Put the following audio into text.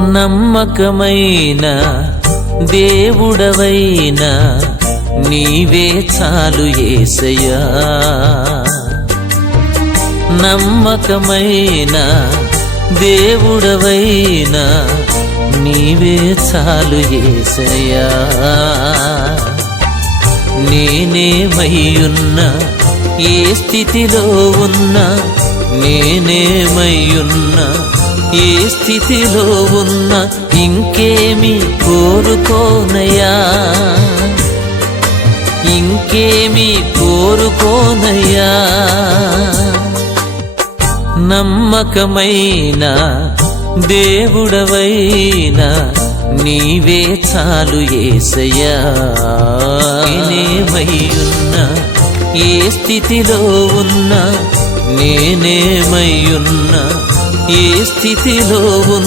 నమ్మకమైన దేవుడవైనా నీవే చాలు యేసయ్యా. నమ్మకమైన దేవుడవైనా నీవే చాలు యేసయ్యా. నేనేమయ్యున్నా ఏ స్థితిలో ఉన్నా, నేనేమయ్యున్నా ఏ స్థితిలో ఉన్నా, ఇంకేమి కోరుకోనయ్యా, ఇంకేమి కోరుకోనయ్యా. నమ్మకమైన దేవుడవైనా నీవే చాలు యేసయ్యా. నేనేమయ్యున్నా ఏ స్థితిలో ఉన్నా, నేనేమయ్యున్నా ఏ స్థితిలో ఉన్నా